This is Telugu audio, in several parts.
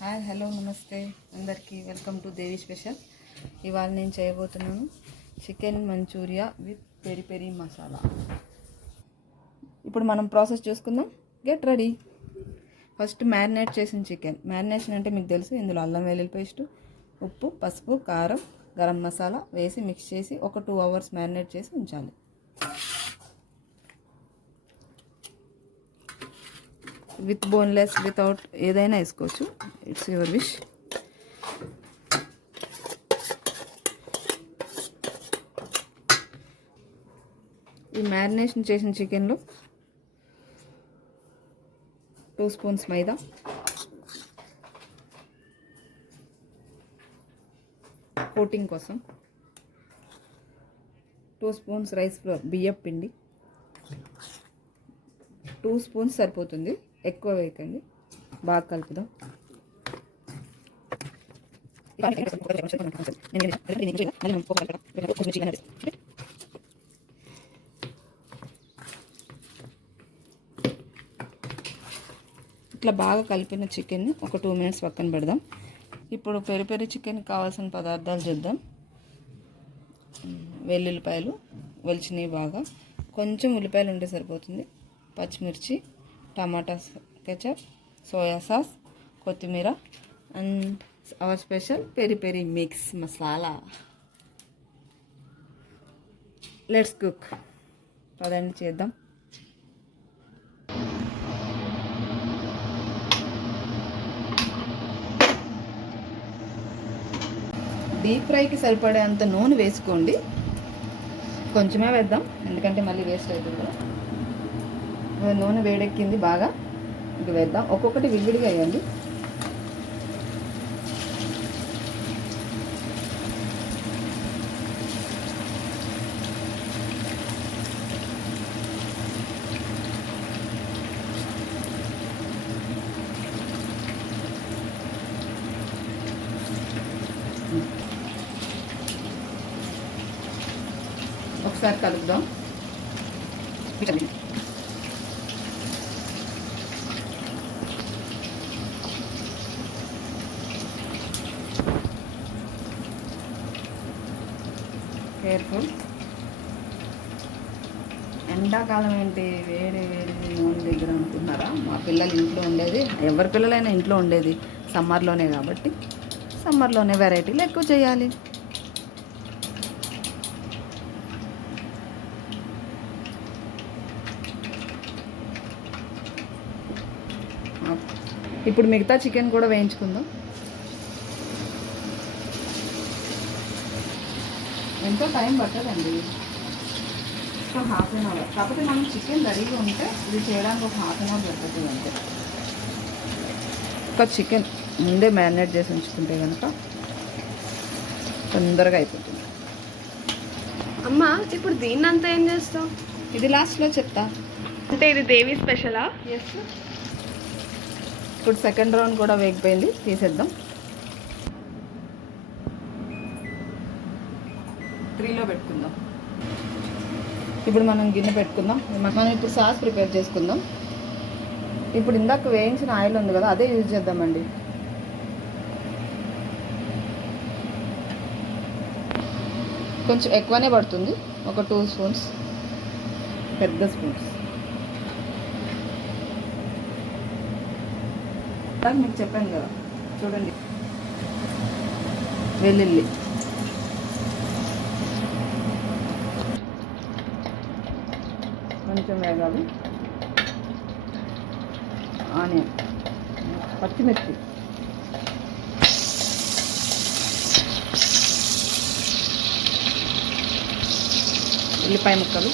హాయ్ హలో నమస్తే అందరికీ వెల్కమ్ టు దేవి స్పెషల్. ఇవాళ నేను చేయబోతున్నాను chicken manchurian with peri peri masala. ఇప్పుడు మనం ప్రాసెస్ చూసుకుందాం. Get ready. ఫస్ట్ మ్యారినేట్ చేసిన చికెన్. మ్యారినేషన్ అంటే మీకు తెలుసు, ఇందులో అల్లం వెల్లుల్లి పేస్టు, ఉప్పు, పసుపు, కారం, గరం మసాలా వేసి మిక్స్ చేసి ఒక 2 hours మ్యారినేట్ చేసి ఉంచాలి. విత్ బోన్లెస్, వితౌట్ ఏదైనా వేసుకోవచ్చు, ఇట్స్ యువర్ విష్. ఈ మ్యారినేషన్ చేసిన చికెన్లో 2 spoons మైదా, కోటింగ్ కోసం 2 spoons రైస్ ఫ్లోర్, బియ్యం పిండి 2 spoons సరిపోతుంది, ఎక్కువ వేయకండి. బాగా కలుపుదాం. ఇట్లా బాగా కలిపిన చికెన్ని ఒక 2 minutes పక్కన పెడదాం. ఇప్పుడు పెరి పెరి చికెన్ కావాల్సిన పదార్థాలు చూద్దాం. వెల్లుల్లిపాయలు ఒలిచినవి బాగా, కొంచెం ఉల్లిపాయలు ఉంటే సరిపోతుంది, పచ్చిమిర్చి, టమాటా కెచప్, సోయా సాస్, కొత్తిమీర and hour special peri peri mix masala. Let's cook. పదండి చేద్దాం. డీప్ ఫ్రైకి సరిపడేంత నూనె వేసుకోండి. కొంచెమే వేద్దాం ఎందుకంటే మళ్ళీ వేస్ట్ అవుతుంది. నూనె వేడెక్కింది బాగా, ఇది వేద్దాం. ఒక్కొక్కటి విడివిడిగా వేయండి. ఒకసారి కలుపుదాం. కేర్ఫుల్. ఎండాకాలం ఏంటి వేడి వేడి నూనె దగ్గర అనుకుంటున్నారా? మా పిల్లలు ఇంట్లో ఉండేది, ఎవరి పిల్లలైనా ఇంట్లో ఉండేది సమ్మర్లోనే కాబట్టి సమ్మర్లోనే వెరైటీలు ఎక్కువ చేయాలి. ఇప్పుడు మిగతా చికెన్ కూడా వేయించుకుందాం. ఎంతో టైం పట్టదండి, ఒక 1/2 hour. కాకపోతే మనం చికెన్ రెడీగా ఉంటే ఇది చేయడానికి ఒక 1/2 hour పడుతుంది అంతే. ఒక చికెన్ ముందే మ్యారినేట్ చేసి ఉంచుకుంటే కనుక తొందరగా అయిపోతుంది. అమ్మ, ఇప్పుడు దీన్ని అంతా ఏం చేస్తావు? ఇది లాస్ట్లో చెప్తా. అంటే ఇది దేవి స్పెషలా? ఎస్. ఇప్పుడు సెకండ్ రౌండ్ కూడా వేగిపోయింది, తీసేద్దాం. 3లో పెట్టుకుందాం. ఇప్పుడు మనం గిన్నె పెట్టుకుందాం. మనం ఇప్పుడు సాస్ ప్రిపేర్ చేసుకుందాం. ఇప్పుడు ఇందాక వేయించిన ఆయిల్ ఉంది కదా, అదే యూజ్ చేద్దామండి. కొంచెం ఎక్కువనే పడుతుంది, ఒక 2 spoons, పెద్ద స్పూన్స్. మీకు చెప్పాను కదా, చూడండి. వెల్లుల్లి కొంచెం వేగాలి. ఆనియన్, పచ్చిమిర్చి, ఉల్లిపాయ ముక్కలు,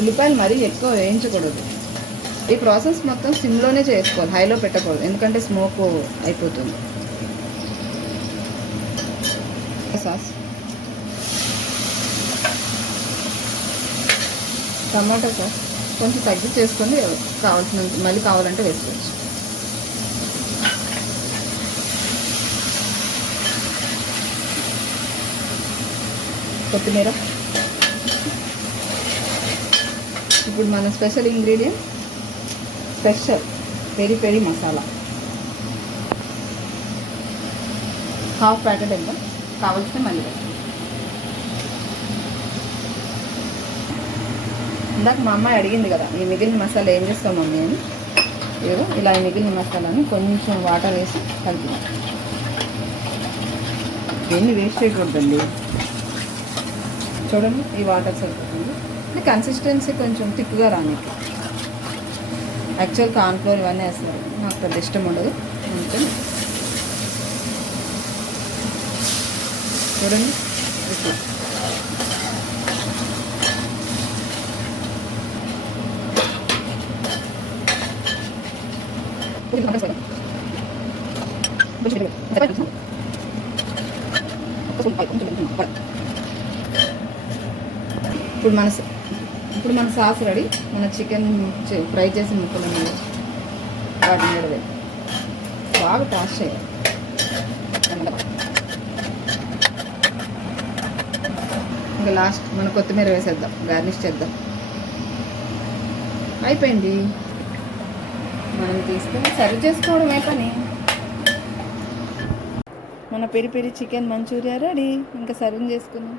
ఉల్లిపాయలు మరీ ఎక్కువ వేయించకూడదు. ఈ ప్రాసెస్ మొత్తం సిమ్లోనే చేసుకోవాలి, హైలో పెట్టకూడదు, ఎందుకంటే స్మోక్ అయిపోతుంది. సాస్, టమాటా సాస్ కొంచెం తగ్గి చేసుకొని కావాల్సినంత మళ్ళీ కావాలంటే వేసుకోవచ్చు. కొత్తిమీర. ఇప్పుడు మన special ingredient peri peri masala. Half packet ఎంత కావాల్సిన మళ్ళీ ఇందాక మా అమ్మాయి అడిగింది కదా ఈ మిగిలిన మసాలా ఏం చేస్తాం మమ్మీ అని. ఏదో ఇలా ఈ మిగిలిన మసాలాని కొంచెం వాటర్ వేసి కలిపి ఎన్ని వేస్ట్ చేయకూడదండి. చూడండి ఈ వాటర్ సరిపోతుంది. ఇది కన్సిస్టెన్సీ కొంచెం థిక్గా రాని. యాక్చువల్ కార్న్ఫ్లోర్ ఇవన్నీ వేస్తారు, నాకు పెద్ద ఇష్టం ఉండదు. కొంచెం చూడండి ఇట్లా. ఇప్పుడు మన సాస్ రెడీ. మన చికెన్ ఫ్రై చేసిన ముక్కలు వాటిని కూడా బాగా టాస్ చేయాలి. ఇంకా లాస్ట్ మన కొత్తిమీర వేసేద్దాం, గార్నిష్ చేద్దాం. అయిపోయింది, మనం తీసుకొని సర్వ్ చేసుకోవడమే పని. మన peri peri chicken manchurian ready. ఇంకా సర్వ్ చేసుకుందాం.